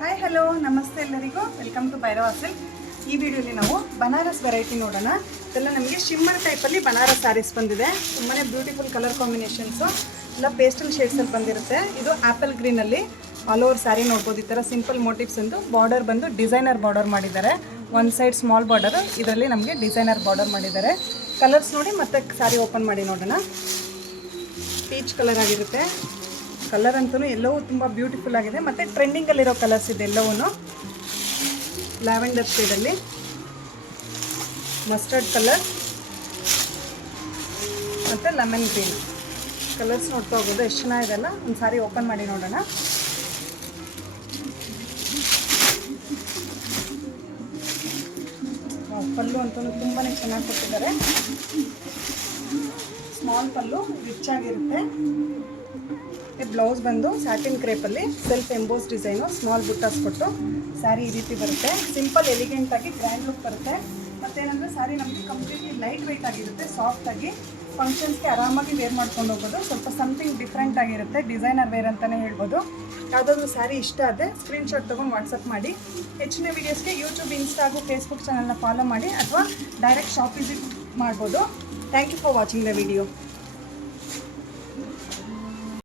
Hi hello ನಮಸ್ತೆ ಎಲ್ಲರಿಗೂ welcome to Bhairava silk. ಈ ವಿಡಿಯೋಲಿ ನಾವು ಬನಾರಸ್ ವೆರೈಟಿ ನೋಡೋಣ. ಇದೆಲ್ಲ ನಮಗೆ ಶಿಮ್ಮರ್ ಟೈಪಲ್ಲಿ ಬನಾರಸ್ ಸ್ಯಾರೀಸ್ ಬಂದಿದೆ. ತುಂಬಾ ಬ್ಯೂಟಿಫುಲ್ ಕಲರ್ ಕಾಂಬಿನೇಷನ್ಸು ಎಲ್ಲ ಪೇಸ್ಟಲ್ ಶೇಡ್ಸಲ್ಲಿ ಬಂದಿರುತ್ತೆ. ಇದು ಆ್ಯಪಲ್ ಗ್ರೀನಲ್ಲಿ ಆಲ್ ಓವರ್ ಸ್ಯಾರಿ ನೋಡ್ಬೋದು. ಈ ಥರ ಸಿಂಪಲ್ ಮೋಟಿವ್ಸ್ ಎಂದು ಬಾರ್ಡರ್ ಬಂದು ಡಿಸೈನರ್ ಬಾರ್ಡರ್ ಮಾಡಿದ್ದಾರೆ. ಒಂದು ಸೈಡ್ ಸ್ಮಾಲ್ ಬಾರ್ಡರ್, ಇದರಲ್ಲಿ ನಮಗೆ ಡಿಸೈನರ್ ಬಾರ್ಡರ್ ಮಾಡಿದ್ದಾರೆ. ಕಲರ್ಸ್ ನೋಡಿ ಮತ್ತೆ ಸ್ಯಾರಿ ಓಪನ್ ಮಾಡಿ ನೋಡೋಣ. ಪೀಚ್ ಕಲರ್ ಆಗಿರುತ್ತೆ. ಕಲರ್ ಅಂತೂ ಎಲ್ಲವೂ ತುಂಬ ಬ್ಯೂಟಿಫುಲ್ ಆಗಿದೆ ಮತ್ತು ಟ್ರೆಂಡಿಂಗಲ್ಲಿರೋ ಕಲರ್ಸ್ ಇದೆ ಎಲ್ಲವೂ. ಲ್ಯಾವೆಂಡರ್ ಶೇಡಲ್ಲಿ, ಮಸ್ಟರ್ಡ್ ಕಲರ್ ಮತ್ತು ಲೆಮನ್ ಗ್ರೀನ್ ಕಲರ್ಸ್ ನೋಡ್ತಾ ಹೋಗೋದು. ಎಷ್ಟು ಚೆನ್ನಾಗಿದೆಲ್ಲ. ಒಂದು ಸಾರಿ ಓಪನ್ ಮಾಡಿ ನೋಡೋಣ. ಪಲ್ಲು ಅಂತೂ ತುಂಬಾ ಚೆನ್ನಾಗಿ ಕೊಟ್ಟಿದ್ದಾರೆ. ಸ್ಮಾಲ್ ಪಲ್ಲು ರಿಚ್ ಆಗಿರುತ್ತೆ. ಬ್ಲೌಸ್ ಬಂದು ಸ್ಯಾಟಿನ್ ಕ್ರೇಪಲ್ಲಿ self emboss design, small buttas ಕೊಟ್ಟು ಸ್ಯಾರಿ ಈ ರೀತಿ ಬರುತ್ತೆ. ಸಿಂಪಲ್ ಎಲಿಗೆಂಟಾಗಿ ಗ್ರ್ಯಾಂಡ್ ಲುಕ್ ಬರುತ್ತೆ. ಮತ್ತೇನಂದರೆ ಸ್ಯಾರಿ ನಮಗೆ ಕಂಪ್ಲೀಟ್ಲಿ ಲೈಟ್ ವೆಯ್ಟ್ ಆಗಿರುತ್ತೆ, ಸಾಫ್ಟಾಗಿ ಫಂಕ್ಷನ್ಸ್ಗೆ ಆರಾಮಾಗಿ ವೇರ್ ಮಾಡ್ಕೊಂಡು ಹೋಗೋದು. ಸ್ವಲ್ಪ ಸಮಥಿಂಗ್ ಡಿಫ್ರೆಂಟ್ ಆಗಿರುತ್ತೆ, ಡಿಸೈನರ್ ವೇರ್ ಅಂತಲೇ ಹೇಳ್ಬೋದು. ಯಾವುದಾದ್ರೂ ಸ್ಯಾರಿ ಇಷ್ಟ ಆದರೆ ಸ್ಕ್ರೀನ್ಶಾಟ್ ತೊಗೊಂಡು ವಾಟ್ಸಪ್ ಮಾಡಿ. ಹೆಚ್ಚಿನ ವೀಡಿಯೋಸ್ಗೆ ಯೂಟ್ಯೂಬ್, ಇನ್ಸ್ಟಾ ಹಾಗೂ ಫೇಸ್ಬುಕ್ ಚಾನಲ್ನ ಫಾಲೋ ಮಾಡಿ ಅಥವಾ ಡೈರೆಕ್ಟ್ ಶಾಪ್ ವಿಸಿಟ್ ಮಾಡ್ಬೋದು. Thank you for watching the video.